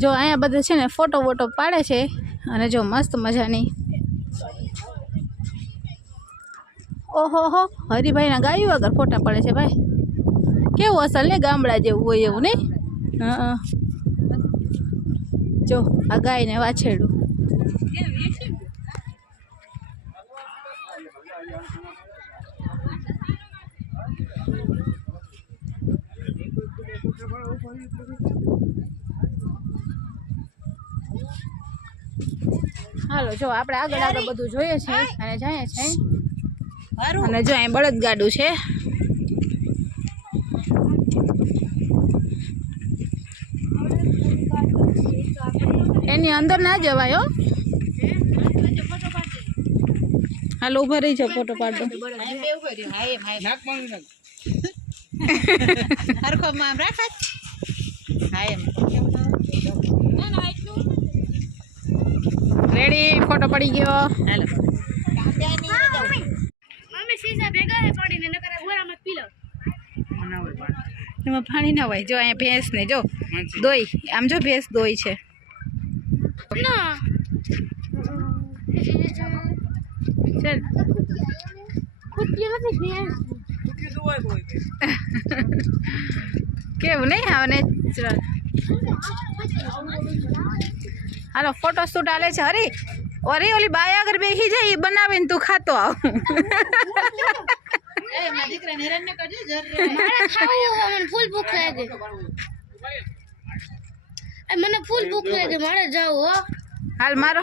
જો અહીંયા બધા છે ને ફોટો વોટો પાડે છે અને જો મસ્ત મજાની. ઓહો હો, હરિભાઈના ગાયું વગર ફોટા પડે છે ભાઈ. કેવું અસલ ને ગામડા જેવું હોય એવું નહીં હા. જો, આ ગાયને વાછેડું હાલો જો આપણે આગળ આગળ બધું જોઈએ છે અને જઈએ છે અને જો અહીં બળદ ગાડું છે. એની અંદર ના જવાય હો. હાલો ઊભા રહી જાઓ ફોટો પાડો. હરખો માં રાખત હા એમ રેડી ફોટો પડી ગયો. હેલો. એમાં પાણી ના હોય. જો અહીંયા ભેંસ ને જો દોઈ. આમ જો ભેંસ દોઈ છે. ના. ચાલ. કેવું નહીં આવને હાલો ફોટો શૂટ આલે છે હરી. અરે ઓલી બાય આગળ બેસી જાય એ બનાવીને તું ખાતો આવ એ મારા દીકરાને હેરાન ન કરજો જર મારે ખાવું મને ફૂલ ભૂખ લાગે એ મને ફૂલ ભૂખ લાગે મારે જાવું હો હાલ મારો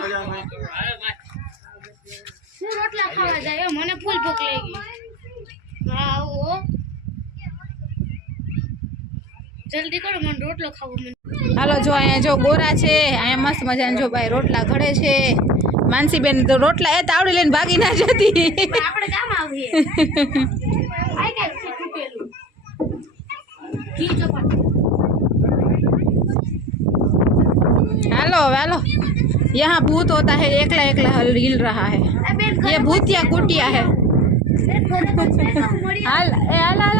હું રોટલા ખાવા જાય હો, મને ફૂલ ભૂખ લાગી હા આવું હો જલ્દી કરો મને રોટલો ખાવો મને હાલો જો અહીંયા જો ગોરા છે અહીંયા મસ્ત મજાના જો ભાઈ રોટલા ઘડે છે માનસીબેન તો રોટલા એ તાવડી લઈને ભાગી ના જતી આપણે કામ આવીએ આઈ કાંઈક છે તૂટેલું ઘી ચોપાટી हेलो हेलो यहाँ भूत होता है एकला एकला हल- हिल रहा है એ બેન ये भूतिया कुटिया है બેન ઘરે બસ બેસો, મળીએ. हाल ए, हाल हाल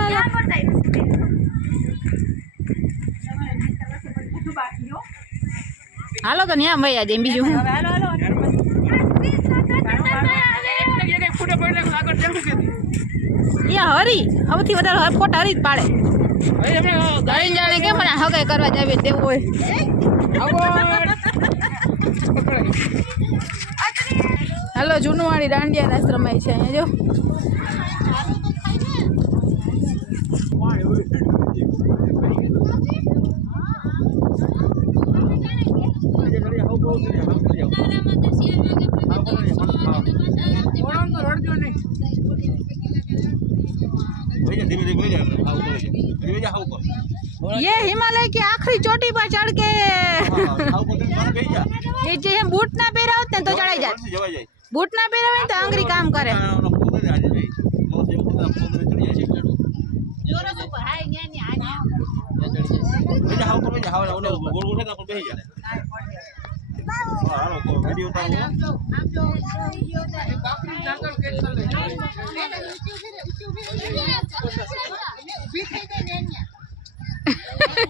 હાલો તો ન્યા ભાઈ આજે બીજું હું? યા હરી સૌથી વધારે ફોટા હરી જ પાડે. હરી જાણે કેમ મને હગાઈ કરવા જાવી તેવું હોય. હાલો જૂનવાળી દાંડિયા આશ્રમ છે અહીંયા જો. ये हिमालय की आखिरी चोटी पर चढ़ के ये जे हम बूट ना પહેર્યા હોત ને તો ચડાઈ જાત બૂટ ના પહેર્યા હોય ને તો આંગળી કામ કરે જોરસ ઉપર હાય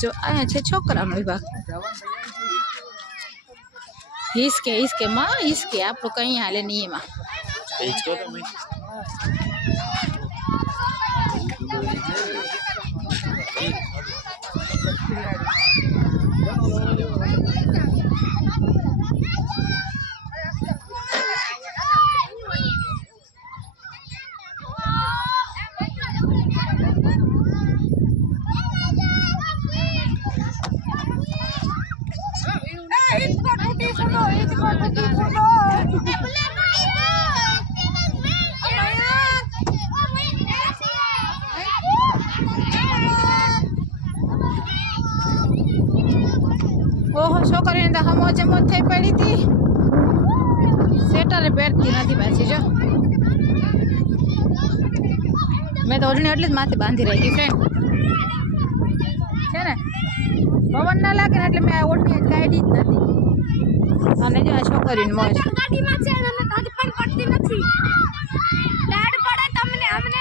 જો અહીંયા છે છોકરાનો વિભાગ. હિસકે હિસકે માં હિસકે. આપણું કઈ હાલે નહીં એમાં. ઓહો છોકરીને તો હમો મોજ થઈ પડી હતી. સેટરે પહેરતી નથી પાછી, જો. મેં તો ઓઢણી એટલે જ માથે બાંધી રાખી ફ્રેન્ડ છે ને? પવન ના લાગે એટલે મેં આ ઓઢણી કાઢી જ નથી. અને જો આ છોકરીની મોજ. ગાડીમાં છે અને દાદી પણ પડતી નથી. ડાડ પડે તમને અમને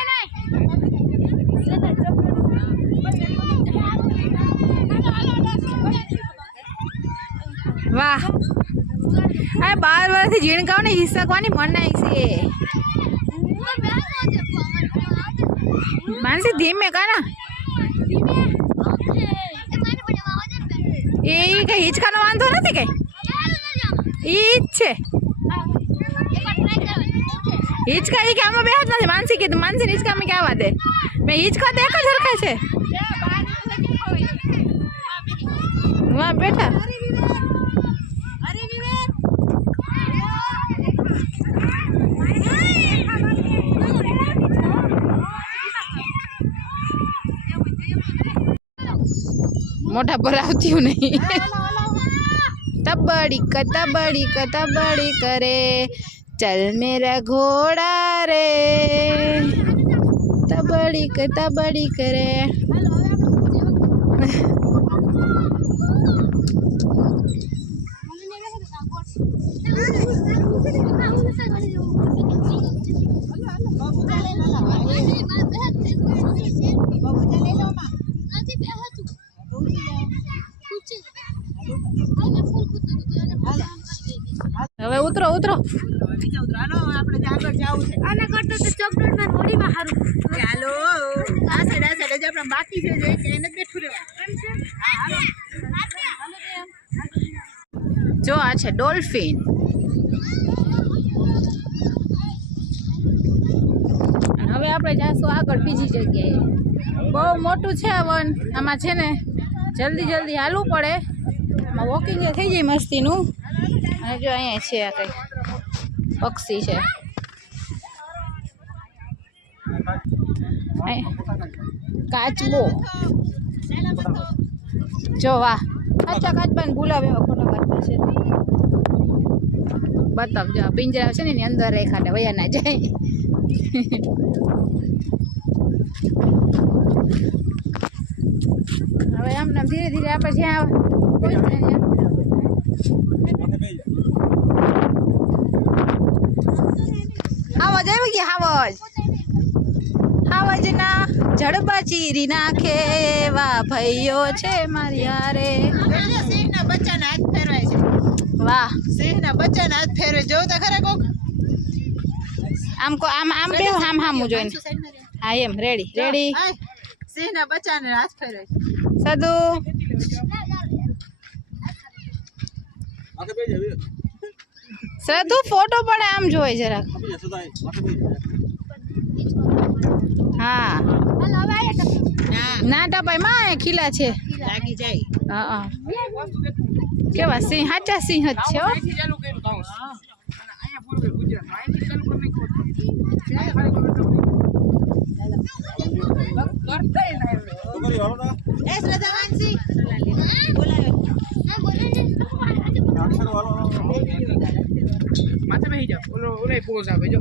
વાહ. આ બાર વર્ષથી ઝીણકાઓને હિસકવાની મનાઈ છે. માનસી ધીમે કાના એ કઈ હિંચકાનો વાંધો નથી કઈ? ઈ છે. હિંચકા ઈ કે આમાં બે નથી. માનસી કીધું. માનસી હિંચકામાં કે આવા વાતે મેં હિંચકા તો એક જ હરખાય છે. વાહ, બેઠા. મોટા પર આવતી નહીં. तबड़ी क बड़ी क बड़ी करे चल मेरा घोड़ा रे तबड़ी क बड़ी करे ઉતરો. ઉતરો હાલો આપણે જ આગળ જવું છે આના કરતા તો ચોકલેટમાં હોડીમાં સારું ચાલો. આ સાઈડ આ સાઈડ આપણે બાકી છે જે એને જ બેઠું રહેવાનું. જો આ છે ડોલ્ફિન. હવે આપણે જાશું આગળ બીજી જગ્યાએ. બહુ મોટું છે વન. આમાં છે ને જલ્દી જલ્દી હાલવું પડે. આમાં વોકિંગ થઈ જાય મસ્તીનું. અને જો અહીંયા છે આ કંઈ પક્ષી છે. કાચબો. જો વાહ. અચ્છા, કાચબાને ભૂલાવે એવા ફોટો કાઢવા છે. બતક જો પિંજરા છે ને એની અંદર રેખા ને વયા ના જાય. હવે આમ ધીરે ધીરે આપણે જ્યાં ત્યાં આવાજ આવી ગયા આવાજ આવાજ ના જડબા ચીરી નાખે એવા ભાઈઓ છે મારી હારે. સિંહના બચ્ચાને હાથ ફેરવાય છે? વાહ. સિંહના બચ્ચાને હાથ ફેરવે જો તો ખરા કોક? આમ કો આમ આમ બે આમ હામું જોઈને. હા એમ. રેડી રેડી સિંહના બચ્ચાને હાથ ફેરવે છે? શ્રદ્ધુ ફોટો પણ આમ જોઈ જરાક. હા. ના ટપાઈ માં ખીલા છે. કેવા સિંહ, સાચા સિંહ જ છે હો એ શ્રદ્ધા માનસી માથે બેસી જાઓ. ઓલો ઓલે પોઝ આવે જો.